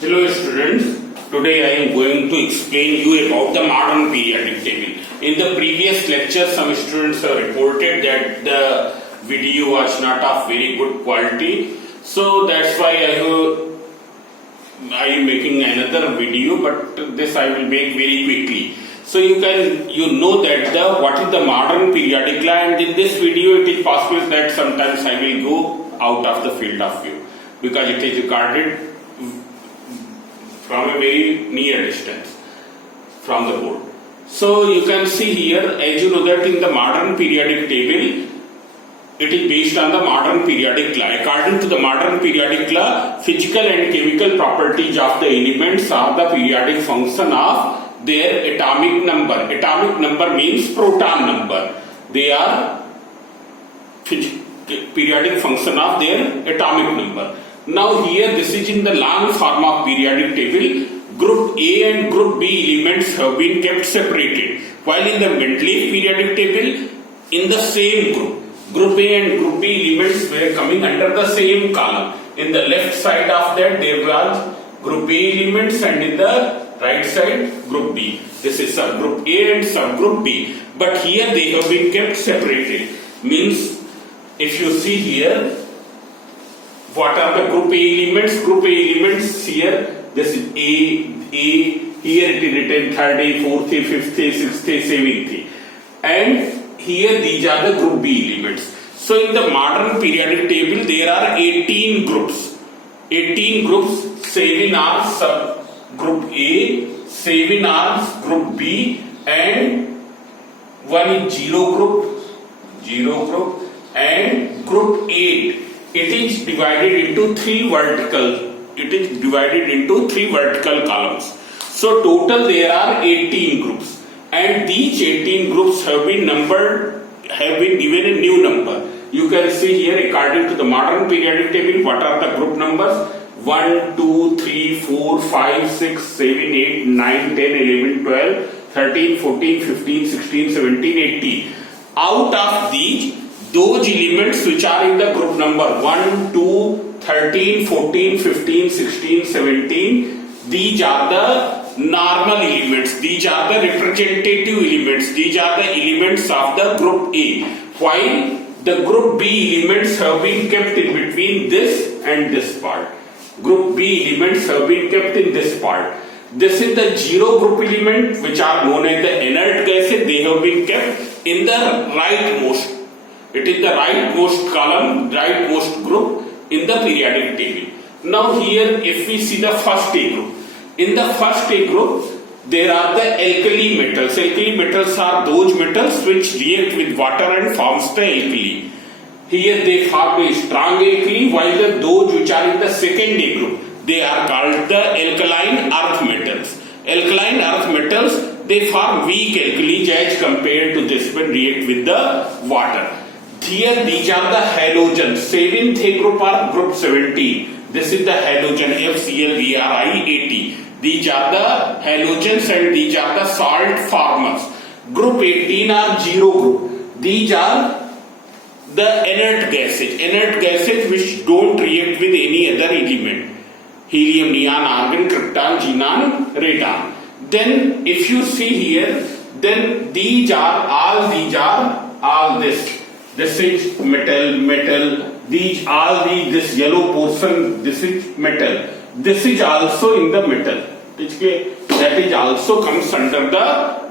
Hello students, today I am going to explain you about the modern periodic table. In the previous lecture, some students have reported that the video was not of very good quality. So that's why I am making another video, but this I will make very quickly. So you know that what is the modern periodic law, and in this video it is possible that sometimes I will go out of the field of view because it is recorded from a very near distance from the board. So you can see here, as you know that in the modern periodic table, it is based on the modern periodic law. According to the modern periodic law, physical and chemical properties of the elements are the periodic function of their atomic number. Atomic number means proton number. They are periodic function of their atomic number. Now here this is in the long form of periodic table. Group A and group B elements have been kept separated, while in the Mendeleev periodic table, in the same group A and group B elements were coming under the same column. In the left side of that there was group A elements, and in the right side group B. This is subgroup A and subgroup B, but here they have been kept separated. Means if you see here, what are the group A elements? Group A elements here, this is A, here it is written 3rd A, 4th A, 5th A, 6th A, 7th A. And here these are the group B elements. So in the modern periodic table there are 18 groups. 18 groups, 7 are subgroup A, 7 are group B, and 1 is zero group, and group 8. It is divided into three vertical columns. So total there are 18 groups, and these 18 groups have been given a new number. You can see here, according to the modern periodic table, what are the group numbers? 1, 2, 3, 4, 5, 6, 7, 8, 9, 10, 11, 12, 13, 14, 15, 16, 17, 18. Out of these, those elements which are in the group number 1, 2, 13, 14, 15, 16, 17, these are the normal elements. These are the representative elements. These are the elements of the group A. While the group B elements have been kept in between this and this part. Group B elements have been kept in this part. This is the zero group element, which are known as the inert gases. They have been kept in the rightmost. It is the rightmost column, rightmost group in the periodic table. Now here if we see the first A group. In the first A group there are the alkali metals. Alkali metals are those metals which react with water and forms the alkali. Here they form a strong alkali, while those which are in the second A group, they are called the alkaline earth metals. Alkaline earth metals, they form weak alkalis as compared to this when react with the water. Here these are the halogens. 7th A group are group 17. This is the halogen FClBrI80. These are the halogens and these are the salt formers. Group 18 are zero group. These are the inert gases which don't react with any other element. Helium, neon, argon, krypton, xenon, radon. Then if you see here, then these are all this. This is metal. This yellow portion, this is metal. This is also in the metal. That is also comes under the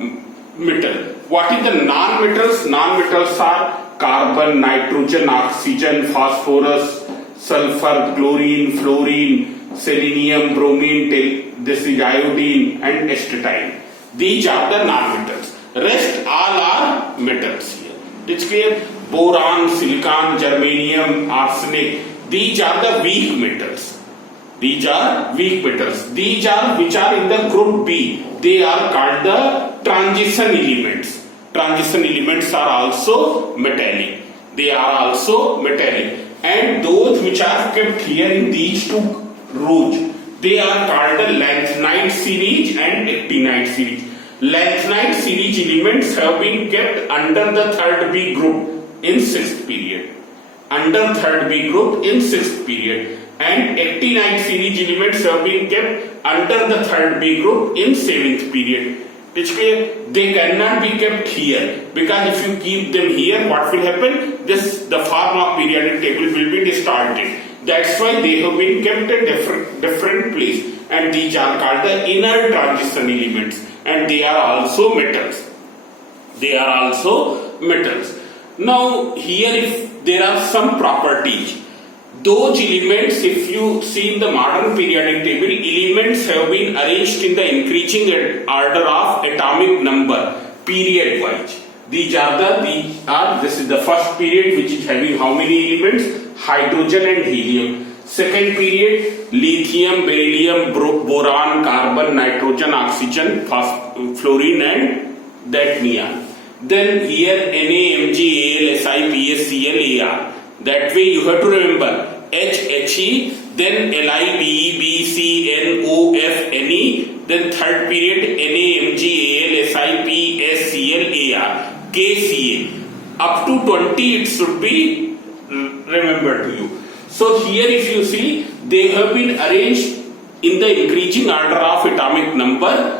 metal. What is the non-metals? Non-metals are carbon, nitrogen, oxygen, phosphorus, sulfur, chlorine, fluorine, selenium, bromine, this is iodine and astatine. These are the non-metals. Rest all are metals here. It's clear? Boron, silicon, germanium, arsenic. These are the weak metals. These are weak metals. These are which are in the group B. They are called the transition elements. Transition elements are also metallic. They are also metallic. And those which are kept here in these two rows, they are called the lanthanide series and actinide series. Lanthanide series elements have been kept under the 3rd B group in 6th period. Under 3rd B group in 6th period. and actinide series elements have been kept under the third B group in 7th period. They cannot be kept here, because if you keep them here, what will happen? The form of periodic table will be distorted. That's why they have been kept at different place, and these are called the inner transition elements, and they are also metals. Now here, if there are some properties, those elements, if you see in the modern periodic table, elements have been arranged in the increasing order of atomic number, period wise. This is the first period, which is having how many elements? Hydrogen and helium. Second period, lithium, beryllium, boron, carbon, nitrogen, oxygen, fluorine, and that neon. Then here Na, Mg, Al, Si, Ps, Cl, Ar. That way you have to remember H, He, then Li, Be, Bc, N, O, F, Ne. Then third period, Na, Mg, Al, Si, Ps, Cl, Ar, K, Ca. Up to 20 it should be remembered to you. So here if you see, they have been arranged in the increasing order of atomic number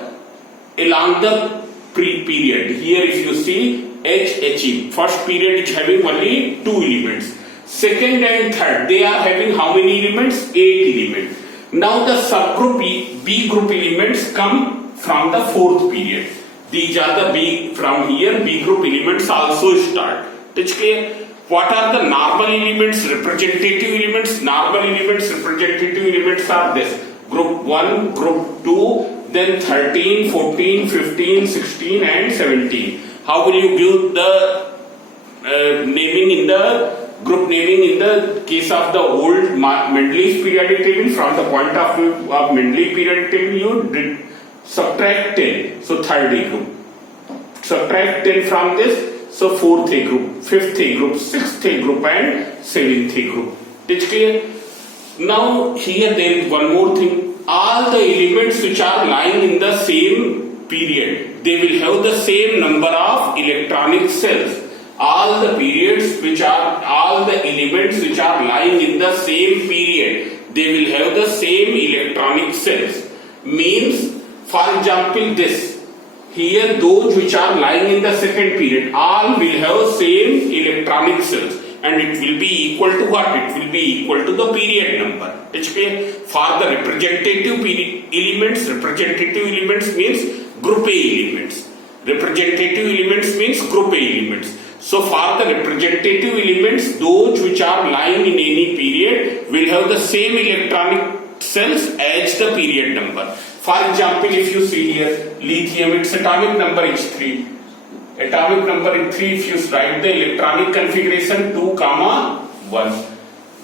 along the period. Here if you see He, first period is having only 2 elements. Second and third, they are having how many elements? 8 elements. Now the subgroup B group elements come from the 4th period. These are the B, from here B group elements also start. It's clear? What are the normal elements, representative elements? Normal elements, representative elements are this: group 1, group 2, then 13, 14, 15, 16 and 17. How will you give the naming in the group naming in the case of the old Mendeleev periodic table? From the point of view of Mendeleev periodic table, you did subtract 10, so third A group. Subtract 10 from this, so 4th A group, 5th A group, 6th A group and 7th A group. It's clear? Now here there is one more thing. All the elements which are lying in the same period, they will have the same number of electronic cells. All the elements which are lying in the same period, they will have the same electronic cells. Means, for example, this. Here those which are lying in the second period, all will have same electronic cells, and it will be equal to what? It will be equal to the period number. For the representative elements means group A elements. Representative elements means group A elements. So for the representative elements, those which are lying in any period will have the same electronic cells as the period number. For example, if you see here, lithium, its atomic number is 3. Atomic number is 3, if you write the electronic configuration 2, 1.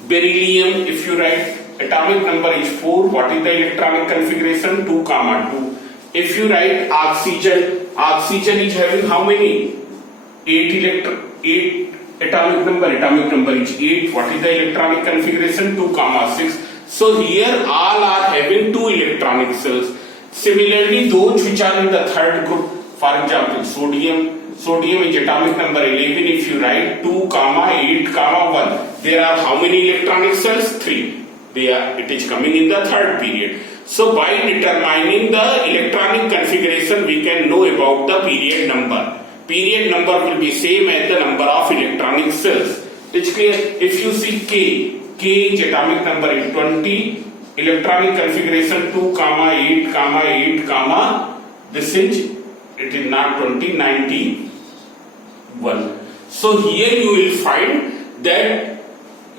Beryllium, if you write atomic number is 4, what is the electronic configuration? 2, 2. If you write oxygen, oxygen is having how many? 8 atomic number is 8. What is the electronic configuration? 2, 6. So here all are having 2 electronic cells. Similarly, those which are in the third group, for example, sodium is atomic number 11. If you write 2, 8, 1, there are how many electronic cells? 3. It is coming in the third period. So by determining the electronic configuration, we can know about the period number. Period number will be same as the number of electronic cells. It's clear? If you see K is atomic number is 20, electronic configuration 2, 8, it is not 20, 91. So here you will find that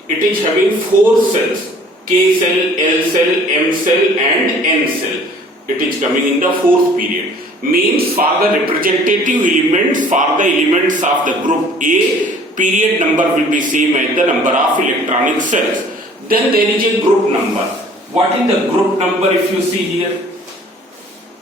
it is having 4 cells: K cell, L cell, M cell and N cell. It is coming in the 4th period. Means for the representative elements, for the elements of the group A, period number will be same as the number of electronic cells. Then there is a group number. What is the group number if you see here?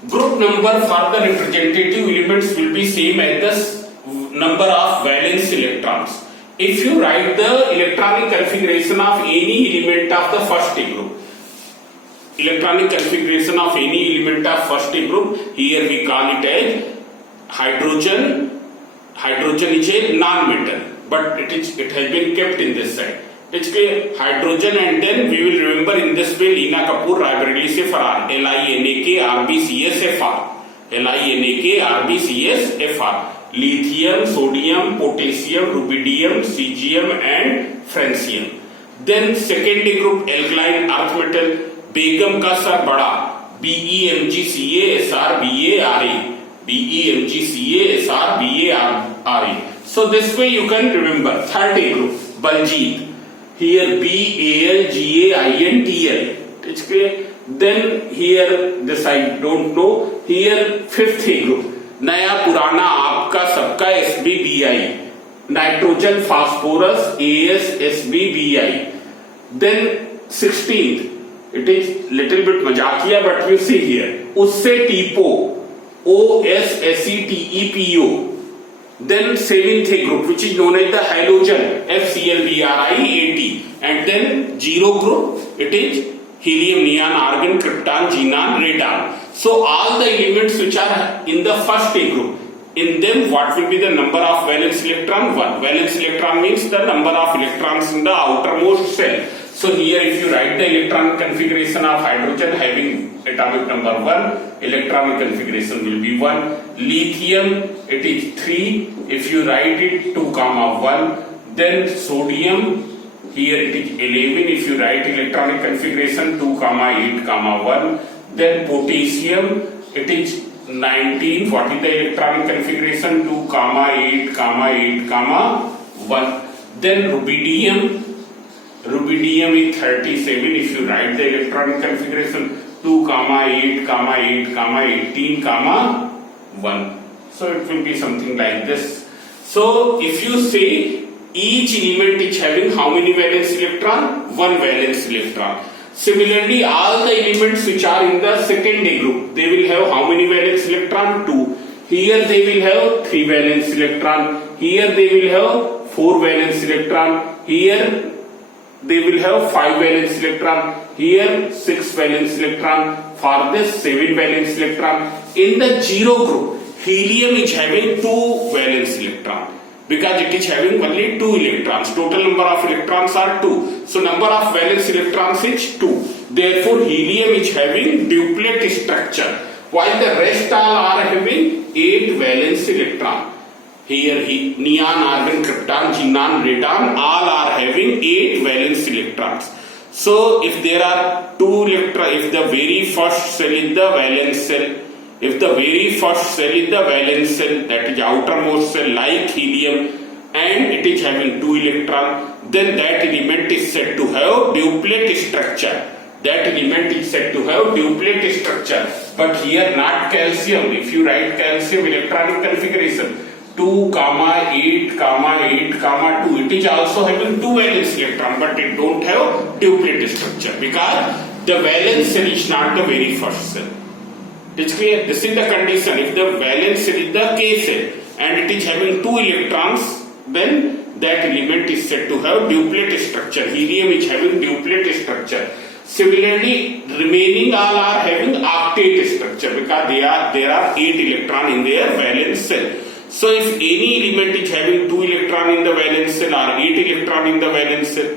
Group number for the representative elements will be same as the number of valence electrons. If you write the electronic configuration of any element of the first A group, electronic configuration of any element of first A group, here we call it as hydrogen. Hydrogen is a non-metal, but it has been kept in this side. It's clear? Hydrogen, and then we will remember in this way Lina Kapoor, Raebareli se Farar, LINAK RBCSFR, LINAK RBCSFR, lithium, sodium, potassium, rubidium, cesium and francium. Then secondary group alkaline earth metal, बेगम का sir बड़ा BEMGCASR BEMGCASR. So this way you can remember. Third A group, Baljeet. Here BALGAINTL. It's clear? Then here this I don't know. Here fifth A group, नया पुराना आपका सबका SBBI. Nitrogen phosphorus ASSBBI. Then 16th, it is little bit मजाकिया but you see here. उससे TPO OSSETEPO. Then 7th A group, which is known as the halogen, FClBrI80. And then 0 group, it is helium, neon, argon, krypton, xenon, radon. So all the elements which are in the first A group, in them what will be the number of valence electron? 1. Valence electron means the number of electrons in the outermost shell. So here if you write the electron configuration of hydrogen having atomic number 1, electronic configuration will be 1. Lithium, it is 3. If you write it 2, 1. Then sodium, here it is 11. If you write electronic configuration 2, 8, 1. Then potassium, it is 19. What is the electronic configuration? 2, 8, 8, 1. Then rubidium is 37. If you write the electronic configuration 2, 8, 8, 18, 1. So it will be something like this. So if you say each element is having how many valence electron? 1 valence electron. Similarly, all the elements which are in the second A group, they will have how many valence electron? 2. Here they will have 3 valence electron. Here they will have 4 valence electron. Here they will have 5 valence electron. Here 6 valence electron. For this 7 valence electron. In the 0 group, helium is having 2 valence electron. Because it is having only 2 electrons. Total number of electrons are 2. So number of valence electrons is 2. Therefore helium is having duplet structure. While the rest all are having 8 valence electron. Here neon, argon, krypton, xenon, radon all are having 8 valence electrons. So if there are 2 electrons, if the very first cell is the valence cell, if the very first cell is the valence cell, that is outermost cell like helium, and it is having 2 electrons, then that element is said to have duplet structure. That element is said to have duplet structure. But here not calcium. If you write calcium electronic configuration 2, 8, 8, 2, it is also having 2 valence electron, but it don't have duplet structure because the valence cell is not the very first cell. It's clear? This is the condition. If the valence cell is the K cell and it is having 2 electrons, then that element is said to have duplet structure. Helium is having duplet structure. Similarly, remaining all are having octet structure because there are 8 electrons in their valence cell. So if any element is having 2 electrons in the valence cell or 8 electrons in the valence cell,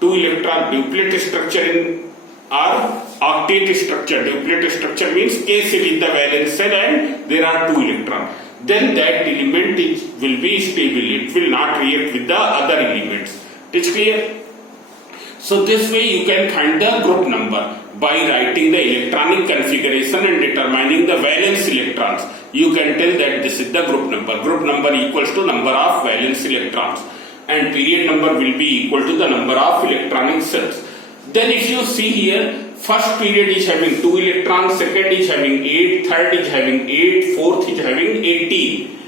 2 electron duplet structure in or octet structure. Duplet structure means K cell is the valence cell and there are 2 electrons. Then that element will be stable. It will not react with the other elements. It's clear? So this way you can find the group number by writing the electronic configuration and determining the valence electrons. You can tell that this is the group number. Group number equals to number of valence electrons and period number will be equal to the number of electronic cells. Then if you see here, first period is having 2 electrons, second is having 8, third is having 8, fourth is having 18.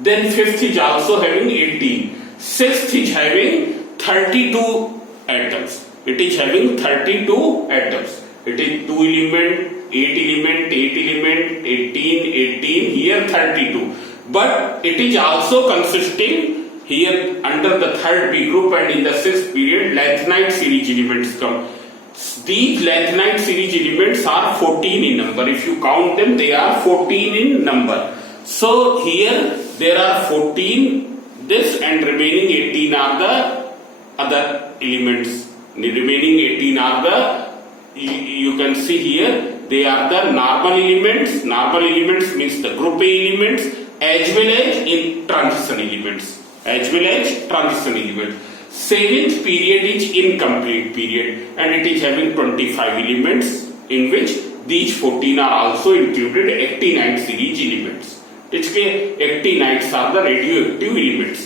Then fifth is also having 18. Sixth is having 32 atoms. It is having 32 atoms. It is 2 element, 8 element, 8 element, 18, 18, here 32. But it is also consisting here under the third B group and in the 6th period lanthanide series elements come. These lanthanide series elements are 14 in number. If you count them, they are 14 in number. So here there are 14 this and remaining 18 are the other elements. The remaining 18 are the, you can see here, they are the normal elements. Normal elements means the group A elements as well as in transition elements. As well as transition elements. Seventh period is incomplete period and it is having 25 elements in which these 14 are also included actinide series elements. इसके actinides are the radioactive elements.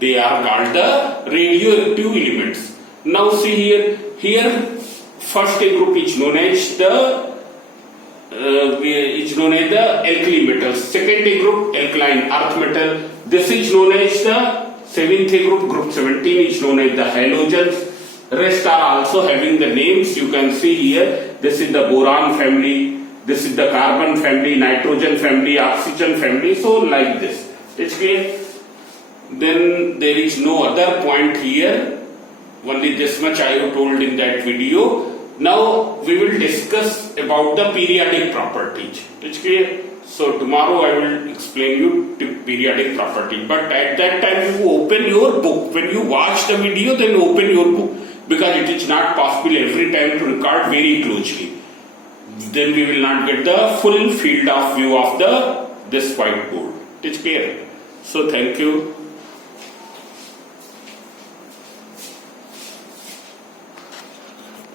They are called the radioactive elements. Now see here. Here first group is known as the alkali metals. Second group alkaline earth metal. This is known as the seventh group. Group 17 is known as the halogens. Rest are also having the names. You can see here. This is the boron family. This is the carbon family, nitrogen family, oxygen family. So like this. It's clear. Then there is no other point here. Only this much I have told in that video. Now we will discuss about the periodic properties. It's clear. So tomorrow I will explain you the periodic property. But at that time you open your book. When you watch the video, then open your book because it is not possible every time to record very closely. Then we will not get the full field of view of this whiteboard. It's clear. So thank you.